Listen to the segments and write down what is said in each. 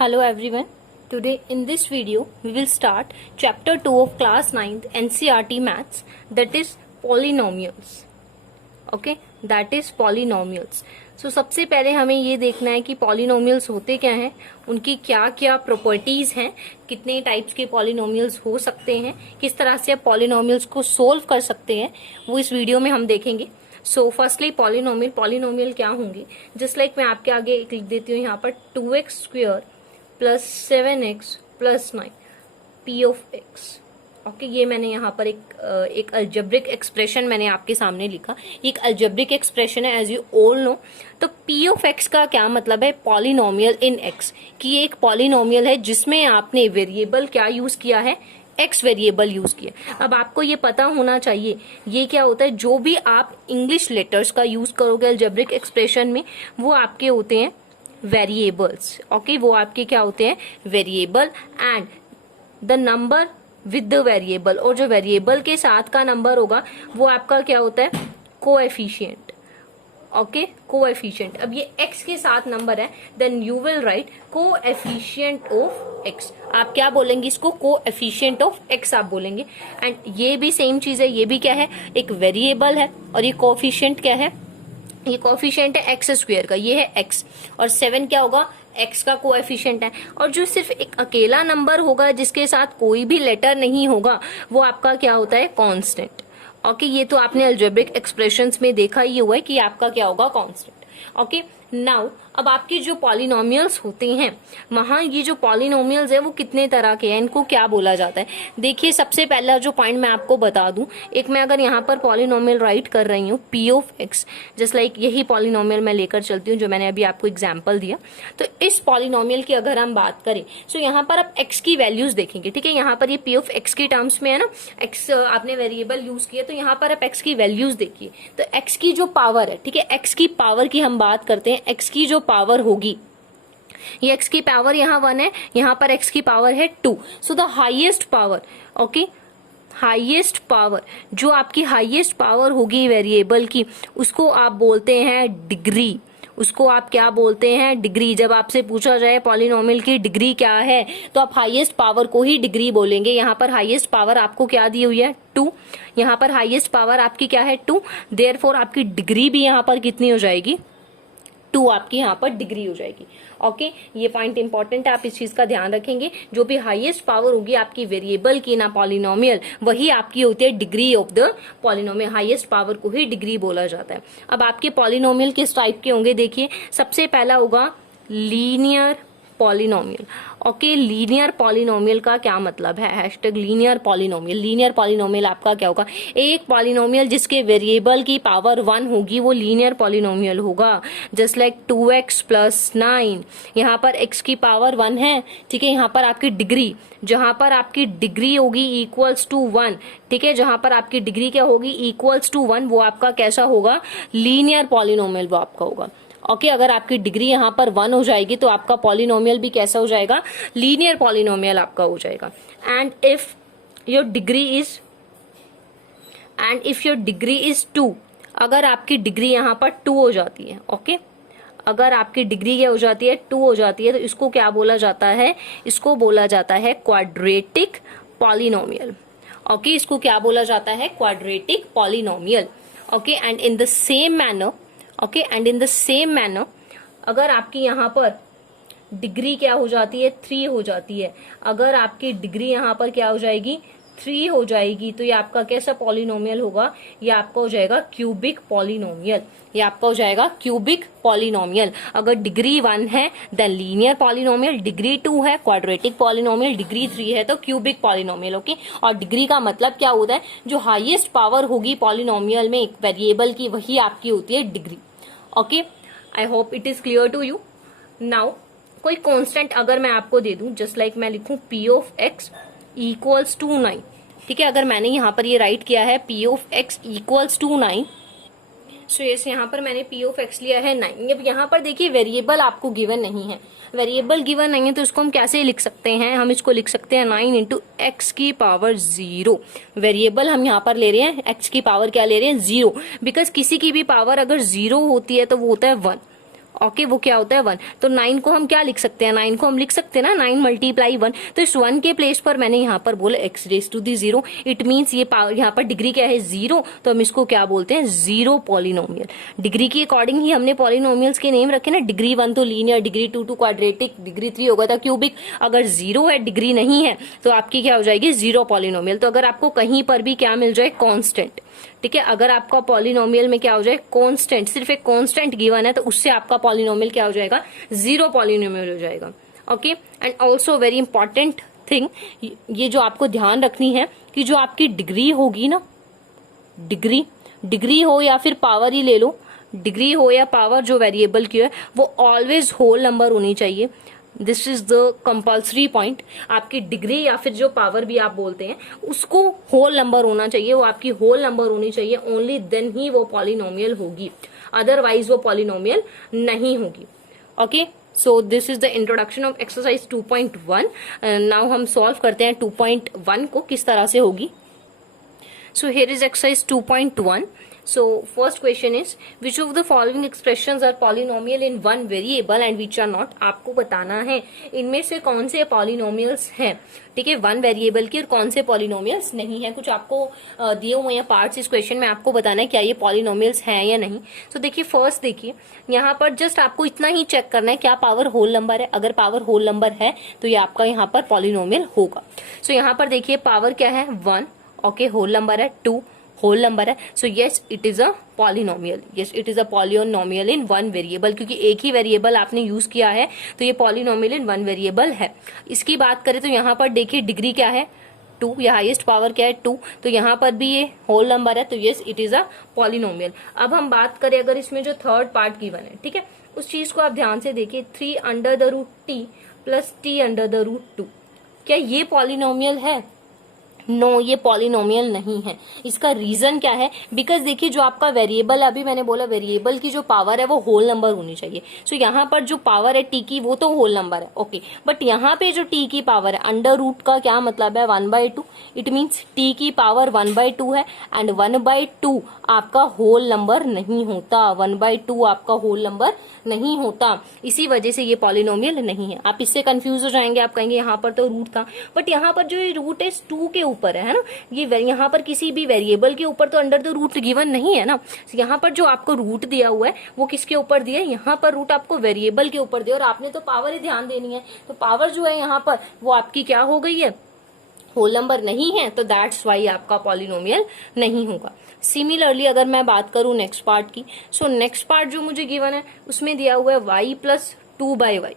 Hello everyone. Today in this video we will start chapter 2 of class 9th NCERT maths, that is polynomials. Okay, that is polynomials. So सबसे पहले हमें ये देखना है कि polynomials होते क्या हैं, उनकी क्या क्या प्रॉपर्टीज हैं, कितने टाइप्स के polynomials हो सकते हैं, किस तरह से आप polynomials को सोल्व कर सकते हैं, वो इस वीडियो में हम देखेंगे. सो फर्स्टली पॉलिनोमियल क्या होंगे. जस्ट लाइक मैं आपके आगे एक लिख देती हूँ यहाँ पर 2x square plus 7x plus 9 p of x. Okay, ये मैंने यहाँ पर एक अल्जेब्रिक एक्सप्रेशन मैंने आपके सामने लिखा. ये एक अल्जेब्रिक एक्सप्रेशन है एज यू ऑल नो. तो p ऑफ x का क्या मतलब है, पॉलिनोमियल इन x, कि ये एक पॉलिनोमियल है जिसमें आपने वेरिएबल क्या यूज किया है, एक्स वेरिएबल यूज किया. अब आपको ये पता होना चाहिए ये क्या होता है. जो भी आप इंग्लिश लेटर्स का यूज करोगे अलजेब्रिक एक्सप्रेशन में, वो आपके होते हैं वेरिएबल्स. ओके, वो आपके क्या होते हैं, variable. And the number with the variable, और जो वेरिएबल के साथ का नंबर होगा वो आपका क्या होता है, कोएफिशिएंट. Okay, coefficient. अब ये x के साथ नंबर है, then you will write coefficient of x. आप क्या बोलेंगे इसको, कोएफिशिएंट ऑफ x आप बोलेंगे. एंड ये भी सेम चीज है, ये भी क्या है, एक वेरिएबल है. और ये कोएफिशिएंट क्या है, ये कोएफिशिएंट है एक्स स्क्वायर का, ये है x. और 7 क्या होगा, x का कोएफिशिएंट है. और जो सिर्फ एक अकेला नंबर होगा जिसके साथ कोई भी लेटर नहीं होगा, वो आपका क्या होता है, कांस्टेंट. ओके, ये तो आपने अलजेब्रिक एक्सप्रेशंस में देखा ही हुआ है कि आपका क्या होगा, कांस्टेंट. ओके, नाउ अब आपके जो पॉलिनोमियल्स होते हैं, वहां ये जो पॉलिनोमियल्स है वो कितने तरह के हैं, इनको क्या बोला जाता है. देखिए, सबसे पहला जो पॉइंट मैं आपको बता दूं, एक मैं अगर यहाँ पर पॉलिनोमियल राइट कर रही हूँ p of x, just like यही पॉलिनोमियल मैं लेकर चलती हूँ जो मैंने अभी आपको एग्जाम्पल दिया. तो इस पॉलिनोमियल की अगर हम बात करें, सो यहाँ पर आप x की वैल्यूज देखेंगे. ठीक है, यहाँ पर ये p ऑफ x के टर्म्स में है ना, x आपने वेरिएबल यूज किया, तो यहाँ पर आप x की वैल्यूज देखिए. तो x की जो पावर है, ठीक है, x की पावर की हम बात करते हैं, x की जो पावर होगी, ये x की पावर यहाँ 1 है, यहाँ पर x की पावर है 2. So the highest power, okay, highest power, जो आपकी हाईएस्ट पावर होगी वेरिएबल की, उसको आप बोलते हैं डिग्री. उसको आप क्या बोलते हैं, डिग्री. जब आपसे पूछा जाए पॉलिनोमियल की डिग्री क्या है, तो आप हाईएस्ट पावर को ही डिग्री बोलेंगे. यहाँ पर हाईएस्ट पावर आपको क्या दी हुई है, 2. यहाँ पर हाईएस्ट पावर आपकी क्या है, 2. देयरफॉर आपकी डिग्री भी यहाँ पर कितनी हो जाएगी, 2 आपकी यहाँ पर डिग्री हो जाएगी. ओके, ये पॉइंट इंपॉर्टेंट है, आप इस चीज का ध्यान रखेंगे. जो भी हाईएस्ट पावर होगी आपकी वेरिएबल की ना पॉलिनोमियल, वही आपकी होती है degree of the polynomial. Highest power को ही डिग्री बोला जाता है. अब आपके पॉलिनोमियल किस टाइप के होंगे, देखिए, सबसे पहला होगा linear polynomial. Okay, linear polynomial का क्या मतलब है, hashtag linear polynomial. Linear polynomial आपका क्या होगा, एक पॉलिनोमियल जिसके वेरिएबल की पावर 1 होगी वो लीनियर पॉलिनोमियल होगा. जस्ट लाइक 2x प्लस 9, यहाँ पर x की पावर 1 है. ठीक है, यहाँ पर आपकी डिग्री, जहां पर आपकी डिग्री होगी इक्वल्स टू 1, ठीक है, जहां पर आपकी डिग्री क्या होगी, इक्वल्स टू 1, वो आपका कैसा होगा, लीनियर पॉलिनोमियल वो आपका होगा. ओके, अगर आपकी डिग्री यहाँ पर 1 हो जाएगी तो आपका पॉलिनोमियल भी कैसा हो जाएगा, लीनियर पॉलिनोमियल आपका हो जाएगा. And if your degree is 2, अगर आपकी डिग्री यहाँ पर 2 हो जाती है, ओके, अगर आपकी डिग्री क्या हो जाती है, 2 हो जाती है, तो इसको क्या बोला जाता है, इसको बोला जाता है क्वाड्रेटिक पॉलिनोमियल. ओके, इसको क्या बोला जाता है, quadratic polynomial. Okay, and in the same manner, okay, and in the same manner, अगर आपकी यहाँ पर डिग्री क्या हो जाती है, 3 हो जाती है, अगर आपकी डिग्री यहाँ पर क्या हो जाएगी, 3 हो जाएगी, तो ये आपका कैसा पॉलिनोमियल होगा, ये आपका हो जाएगा क्यूबिक पॉलिनोमियल. ये आपका हो जाएगा क्यूबिक पॉलिनोमियल. अगर डिग्री 1 है देन लीनियर पॉलिनोमियल, डिग्री 2 है क्वाड्रेटिक पॉलिनोमियल, डिग्री 3 है तो क्यूबिक पॉलिनोमियल. ओके, और डिग्री का मतलब क्या होता है, जो हाईएस्ट पावर होगी पॉलिनोमियल में एक वेरिएबल की, वही आपकी होती है degree. Okay, I hope it is clear to you. Now कोई कांस्टेंट अगर मैं आपको दे दूं, जस्ट लाइक मैं लिखूं p of x equals to 9. ठीक है, अगर मैंने यहाँ पर ये राइट किया है p of x equals to 9, so yes, यहाँ पर मैंने p ऑफ x लिया है 9. अब यहाँ पर देखिए वेरिएबल आपको गिवन नहीं है, वेरिएबल गिवन नहीं है, तो इसको हम कैसे लिख सकते हैं, हम इसको लिख सकते हैं 9 इंटू एक्स की पावर 0. वेरिएबल हम यहाँ पर ले रहे हैं, x की पावर क्या ले रहे हैं, 0, बिकॉज किसी की भी पावर अगर 0 होती है तो वो होता है 1. ओके वो क्या होता है 1। तो 9 को हम क्या लिख सकते हैं, 9 को हम लिख सकते हैं ना 9 मल्टीप्लाई 1। तो इस 1 के प्लेस पर मैंने यहाँ पर बोला x raise to the 0। It means ये यहाँ पर डिग्री क्या है 0, तो हम इसको क्या बोलते हैं 0 पॉलिनोमियल। डिग्री के अकॉर्डिंग ही हमने पॉलिनोमियल्स के नेम रखे ना, डिग्री 1 तो linear, degree 2 two quadratic, degree 3 होगा था क्यूबिक। अगर 0 है, डिग्री नहीं है, तो आपकी क्या हो जाएगी 0 पॉलिनोमियल। तो अगर आपको कहीं पर भी क्या मिल जाए कांस्टेंट, ठीक है, अगर आपका पॉलिनोमियल में क्या हो जाए कांस्टेंट, सिर्फ एक कांस्टेंट गिवन है, तो उससे आपका पॉलिनोमियल क्या हो जाएगा 0 पॉलिनोमियल हो जाएगा। Okay, and also very important thing, ये जो आपको ध्यान रखनी है कि जो आपकी डिग्री होगी ना, डिग्री हो या फिर पावर ही ले लो, डिग्री हो या पावर जो वेरिएबल की है वो ऑलवेज होल नंबर होनी चाहिए। This is the compulsory point. आपकी डिग्री या फिर जो पावर भी आप बोलते हैं उसको होल नंबर होना चाहिए, वो आपकी होल नंबर होनी चाहिए, ओनली देन ही वो पॉलिनोमियल होगी, अदरवाइज वो पॉलिनोमियल नहीं होगी। Okay, so this is the introduction of exercise 2.1। Now हम सॉल्व करते हैं 2.1 को किस तरह से होगी। सो here is exercise 2.1। So first question is which of the following expressions are polynomial in one variable and which are not। आपको बताना है इनमें से कौन से पॉलिनोमियल्स हैं, ठीक है, वन वेरिएबल की, और कौन से पॉलिनोमियल्स नहीं है। कुछ आपको दिए हुए हैं पार्ट्स इस क्वेश्चन में, आपको बताना है क्या ये पॉलिनोमियल्स हैं या नहीं। तो देखिए फर्स्ट देखिए यहाँ पर जस्ट आपको इतना ही चेक करना है क्या पावर होल नंबर है। अगर पावर होल नंबर है तो ये आपका यहाँ पर पॉलिनोमियल होगा। सो यहाँ पर देखिए पावर क्या है 1, ओके, होल नंबर है 2, होल नंबर है। So yes it is a polynomial, yes it is a polynomial in one variable, क्योंकि एक ही वेरिएबल आपने यूज किया है तो ये पॉलिनोमियल इन वन वेरिएबल है। इसकी बात करें तो यहाँ पर देखिए डिग्री क्या है 2, या हाईएस्ट पावर क्या है 2, तो यहाँ पर भी ये होल नंबर है, तो yes it is a polynomial. अब हम बात करें अगर इसमें जो थर्ड पार्ट गिवन है, ठीक है, उस चीज को आप ध्यान से देखिए 3 under the root t plus t under the root 2, क्या ये पॉलिनोमियल है? नो, ये पॉलिनोमियल नहीं है। इसका रीजन क्या है? बिकॉज देखिए जो आपका वेरिएबल, अभी मैंने बोला वेरिएबल की जो पावर है वो होल नंबर होनी चाहिए। सो यहाँ पर जो पावर है टी की वो तो होल नंबर है, ओके, बट यहाँ पे जो टी की पावर है अंडर रूट का क्या मतलब है 1/2, इट मीन्स टी की पावर 1/2 है, एंड 1/2 आपका होल नंबर नहीं होता, 1/2 आपका होल नंबर नहीं होता, इसी वजह से ये पॉलिनोमियल नहीं है। आप इससे कंफ्यूज हो जाएंगे, आप कहेंगे यहाँ पर तो रूट था, बट यहाँ पर जो ये रूट है 2 के ऊपर है ना, ये यहाँ पर किसी भी वेरिएबल के ऊपर तो अंडर द रूट गिवन नहीं है ना। यहाँ पर जो आपको रूट दिया हुआ है वो किसके ऊपर दिया है, यहाँ पर रूट आपको वेरिएबल के ऊपर दिया, और आपने तो पावर ही ध्यान देनी है, तो पावर जो है यहाँ पर वो आपकी क्या हो गई है, होल नंबर नहीं है, तो दैट्स वाई आपका पॉलिनोमियल नहीं होगा। सिमिलरली अगर मैं बात करूं नेक्स्ट पार्ट की, सो नेक्स्ट पार्ट जो मुझे गिवन है उसमें दिया हुआ है y प्लस 2/y,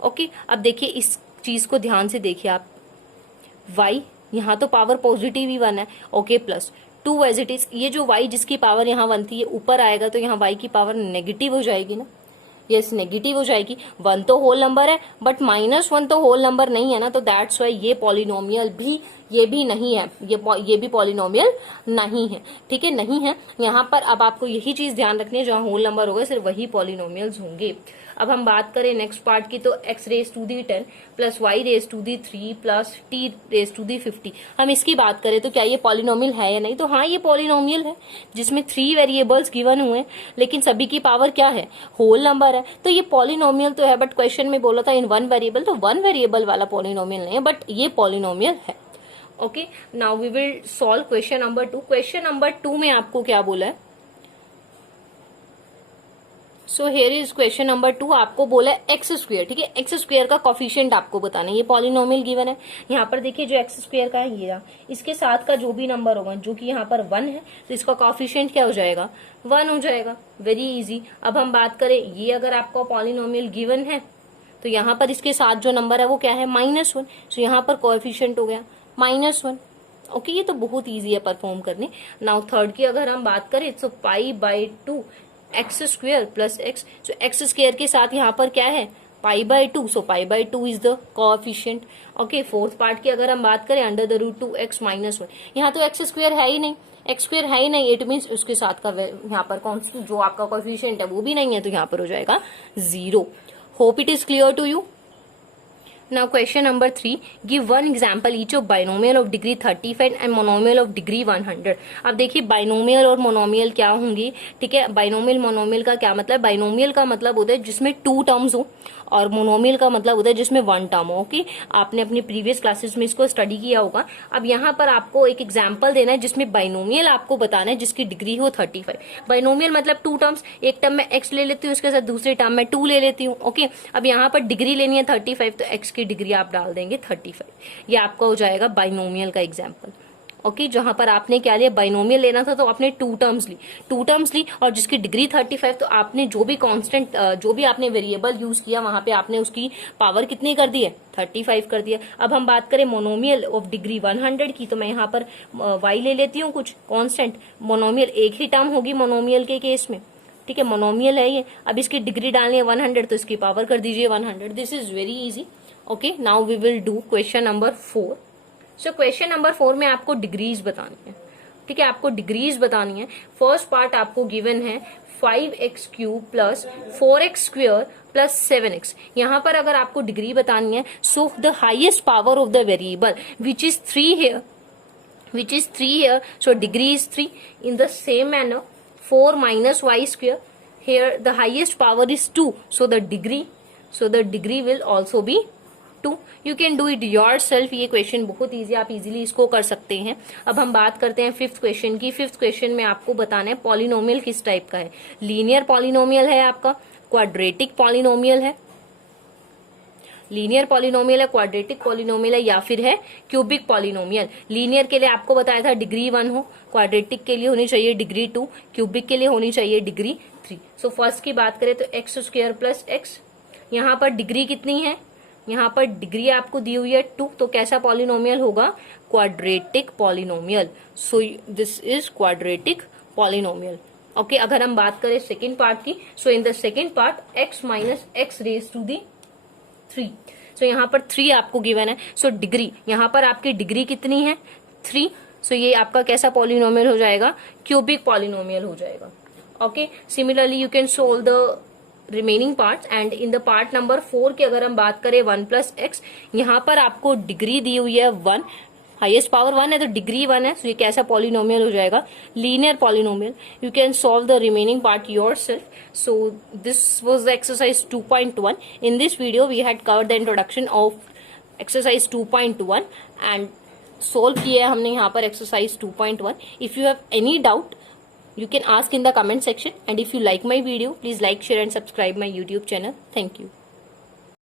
ओके। अब देखिए इस चीज को ध्यान से देखिए आप, y यहाँ तो पावर पॉजिटिव ही 1 है, okay, plus 2 as it is, ये जो y जिसकी पावर यहाँ 1 थी ये ऊपर आएगा तो यहाँ y की पावर नेगेटिव हो जाएगी ना, यस नेगेटिव हो जाएगी। 1 तो होल नंबर है बट -1 तो होल नंबर नहीं है ना, तो दैट्स वाई ये पॉलिनोमियल भी, ये भी नहीं है, ये भी पॉलिनोमियल नहीं है, ठीक है, नहीं है। यहाँ पर अब आपको यही चीज ध्यान रखनी है, जहाँ होल नंबर होगा सिर्फ वही पॉलिनोमियल्स होंगे। अब हम बात करें नेक्स्ट पार्ट की, तो x raise to the 10 plus y raise to the 3 plus t raise to the 50, हम इसकी बात करें तो क्या ये पॉलिनोमियल है या नहीं, तो हाँ ये पॉलिनोमियल है, जिसमें 3 वेरिएबल्स गिवन हुए हैं लेकिन सभी की पावर क्या है, होल नंबर है, तो ये पॉलिनोमियल तो है, बट क्वेश्चन में बोला था इन वन वेरिएबल, तो वन वेरिएबल वाला पॉलिनोमियल नहीं है, बट ये पॉलिनोमियल है। Okay, now we will solve question number 2। Question number 2 में आपको क्या बोला है, so here is question number 2, आपको बोला है एक्स स्क्वायर, ठीक है, एक्स स्क्वायर का कॉफिशिएंट आपको बताना है, ये पॉलिनोमियल गिवन है। यहाँ पर देखिए जो एक्स स्क्वायर का है ये रहा, इसके साथ का जो भी नंबर होगा, जो कि यहाँ पर 1 है, तो इसका कॉफिशिएंट क्या हो जाएगा 1 हो जाएगा, वेरी इजी। अब हम बात करें ये अगर आपका पॉलिनोमियल गिवन है तो यहाँ पर इसके साथ जो नंबर है वो क्या है -1, सो यहाँ पर कोएफिशिएंट हो गया -1, ओके, ये तो बहुत इजी है परफॉर्म करने। नाउ थर्ड की अगर हम बात करें तो π/2 x square plus x, so x square के साथ यहाँ पर क्या है π/2, सो π/2 is the coefficient, okay. Fourth part की अगर हम बात करें अंडर द रूट 2x -1, यहाँ तो एक्स स्क्वायर है ही नहीं, एक्स स्क्वायर है ही नहीं, इट मीन्स उसके साथ का यहाँ पर कौन सी जो आपका कोएफिशिएंट है वो भी नहीं है, तो यहाँ पर हो जाएगा 0। Hope it is clear to you. Now question number 3, give one example each of binomial of degree 35 and monomial of degree 100. अब देखिए बाइनोमियल और मोनोमियल क्या होंगी, ठीक है। बाइनोमियल मोनोमियल का क्या मतलब, बाइनोमियल का मतलब होता है जिसमें 2 टर्म्स हो, और मोनोमियल का मतलब होता है जिसमें 1 टर्म हो। ओके, आपने अपनी प्रीवियस क्लासेस में इसको स्टडी किया होगा। अब यहाँ पर आपको एक एग्जाम्पल देना है जिसमें बाइनोमियल आपको बताना है जिसकी डिग्री हो 35। बाइनोमियल मतलब 2 टर्म्स, एक टर्म में x ले लेती हूँ, उसके साथ दूसरे टर्म में 2 ले लेती हूँ। ओके, अब यहाँ पर डिग्री लेनी है 35, तो x की डिग्री आप डाल देंगे 35। ये आपका हो जाएगा बाइनोमियल का एग्जाम्पल। ओके, जहां पर आपने क्या लिया, बाइनोमियल लेना था तो आपने 2 टर्म्स ली और जिसकी डिग्री 35, तो आपने जो भी कांस्टेंट, जो भी आपने वेरिएबल यूज किया वहां पे आपने उसकी पावर कितनी कर दी है, 35 कर दिया। अब हम बात करें मोनोमियल ऑफ डिग्री 100 की, तो मैं यहाँ पर y ले लेती हूँ कुछ कांस्टेंट। मोनोमियल एक ही टर्म होगी मोनोमियल के केस में, ठीक है, मोनोमियल है ये। अब इसकी डिग्री डालनी है 100, तो इसकी पावर कर दीजिए 100। This is very easy. Okay, now we will do question number 4। सो क्वेश्चन नंबर 4 में आपको डिग्रीज बतानी है, ठीक है, आपको डिग्रीज बतानी है। फर्स्ट पार्ट आपको गिवन है 5x³ plus 4x² plus 7x। यहाँ पर अगर आपको डिग्री बतानी है, so the highest power of the variable which is 3 here, so degree is 3. In the same manner, 4 minus y², here the highest power is 2, so the degree will also be 2. You can do it yourself. ये question बहुत easy, आप easily इसको कर सकते हैं। अब हम बात करते हैं 5th क्वेश्चन की। 5th क्वेश्चन में आपको बताना है पॉलिनोमियल किस टाइप का है। लीनियर पॉलिनोमियल है आपका, क्वाड्रेटिक पॉलिनोमियल है, लीनियर पॉलिनोमियल है, क्वाड्रेटिक पॉलिनोमियल है, या फिर है क्यूबिक पॉलिनोमियल। लीनियर के लिए आपको बताया था डिग्री 1 हो, क्वाड्रेटिक के लिए होनी चाहिए डिग्री 2, क्यूबिक के लिए होनी चाहिए डिग्री 3। सो फर्स्ट की बात करें तो x² प्लस x, यहाँ पर डिग्री कितनी है, यहाँ पर डिग्री आपको दी हुई है 2, तो कैसा पॉलिनोमियल होगा, quadratic polynomial. So this is quadratic polynomial. Okay, अगर हम बात करें सेकेंड पार्ट की, so in the second part x minus x raise to the 3। सो यहाँ पर 3 आपको गिवन है। सो डिग्री, यहाँ पर आपकी डिग्री कितनी है, 3। सो ये आपका कैसा पॉलिनोमियल हो जाएगा, क्यूबिक पॉलिनोमियल हो जाएगा। Okay, similarly you can solve the remaining parts. And in the part number 4 की अगर हम बात करें 1 प्लस x, यहाँ पर आपको डिग्री दी हुई है 1, हाईएस्ट पावर 1 है तो डिग्री 1 है। सो ये कैसा पॉलिनोमियल हो जाएगा, linear polynomial. You can solve the remaining part yourself. So this was the exercise 2.1। In this video we had covered the introduction of exercise 2.1 and solve किया है हमने यहाँ पर exercise 2.1। If you have any doubt you can ask in the comment section, and if you like my video, please like, share and subscribe my YouTube channel. Thank you.